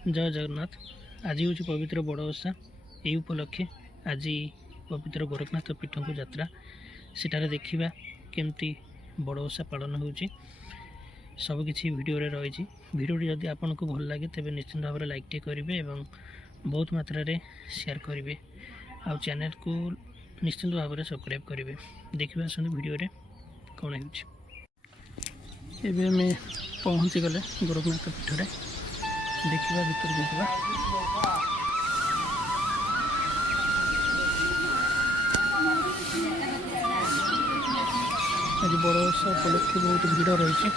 जय जगन्नाथ। आज हूँ पवित्र बड़ ओषा। यही उपलक्षे आज पवित्र गोरखनाथ पीठ को यात्रा सेठारे देखा केमती बड़ ओषा पालन हो सबकि भिडियो रही। भिडियोटी जदि आपन को भल लगे तेज निश्चित भाव में लाइक टे करेंगे और बहुत मात्रा शेयर करेंगे आ चैनल को निश्चित भाव में सब्सक्राइब करेंगे। देखिए आसते भिडियो कौन हो पहुँची गले गोरखनाथ पीठरे देखा भर को जा आज बड़ ओषा उपलक्षे बहुत भिड़ रही।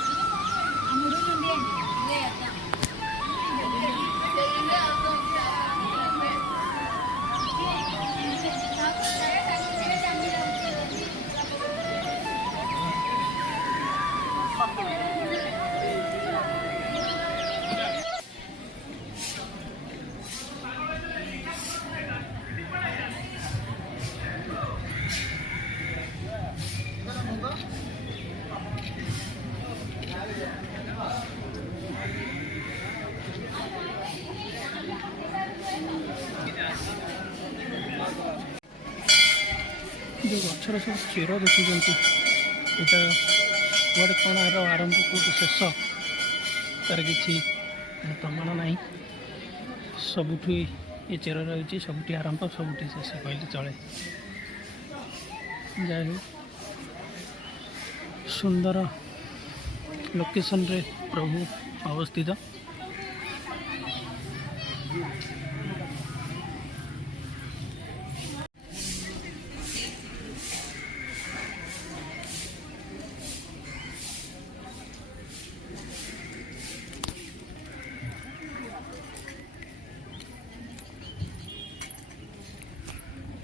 जो गचर सब चेर देखुं यहाँ कौटे कौन आरंभ कौट शेष तार कि प्रमाण ना सबुठ ये चेर रही सबुठी आरंभ सबुठी शेष कहले चले। जाए हो सुंदर लोकेशन रे प्रभु अवस्थित।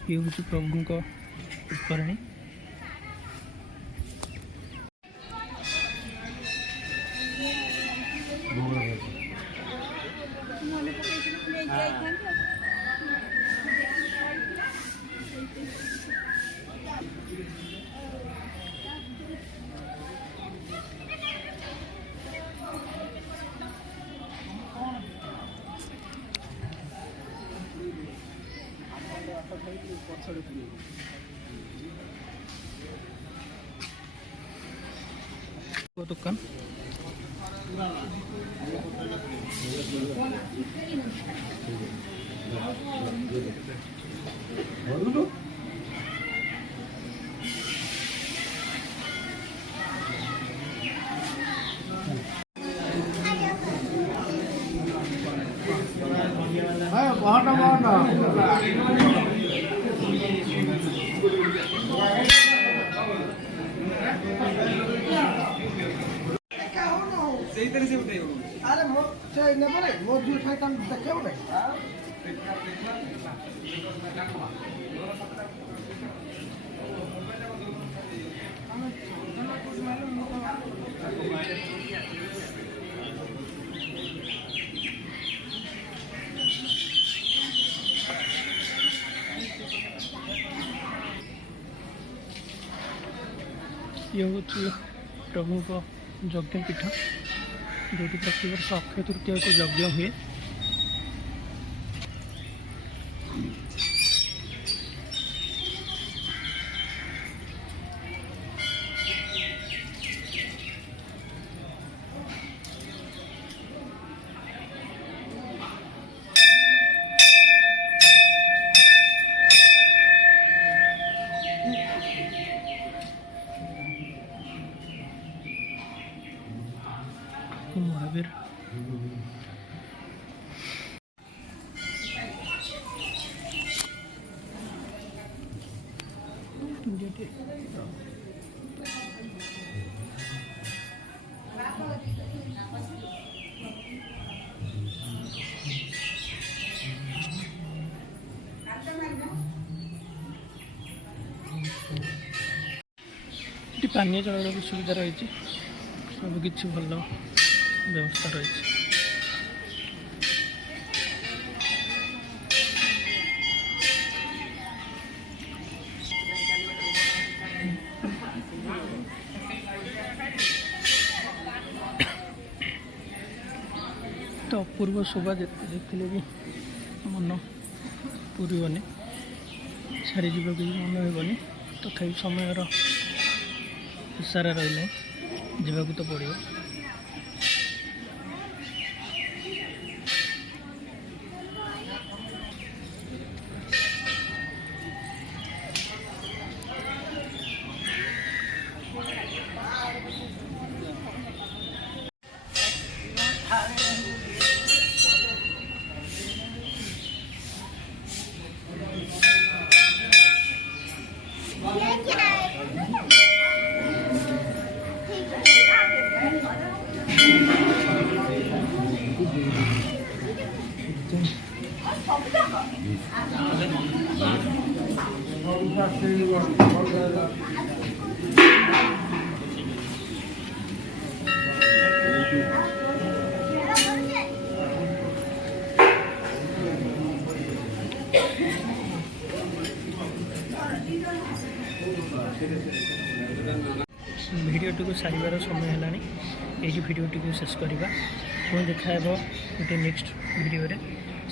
ये हूँ प्रभु को पुष्करणी। दुकान अरे मोर जो ठाई काम देखे बोले ये हूँ प्रभु को यज्ञ पीठ जो प्रतिवर्ष अक्षय तृतीया को यज्ञ हुए। महावीर पानी जल भी सुविधा रही सबकि भल व्यवस्था रही। तो अपूर्व शोभा देखते भी मन पूरबनी छाड़ी जावाक भी मन हेबनी तथापि समयर इशारा रही जावाक तो पड़ो। भिडियोटी को सारिबार समय है ये भिडियोटी को शेष करवा पुणी देखा गोटे नेक्स्ट भिडियो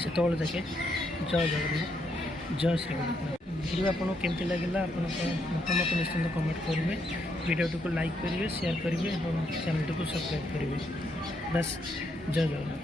से जाके जय जगन्नाथ जय श्री जगन्नाथ। भिडियो आपको केमती लगे मतामत निश्चिंत कमेंट करेंगे भिडियोटी को लाइक करेंगे शेयर करेंगे और चैनल को सब्सक्राइब करेंगे। बस जय जगन्नाथ।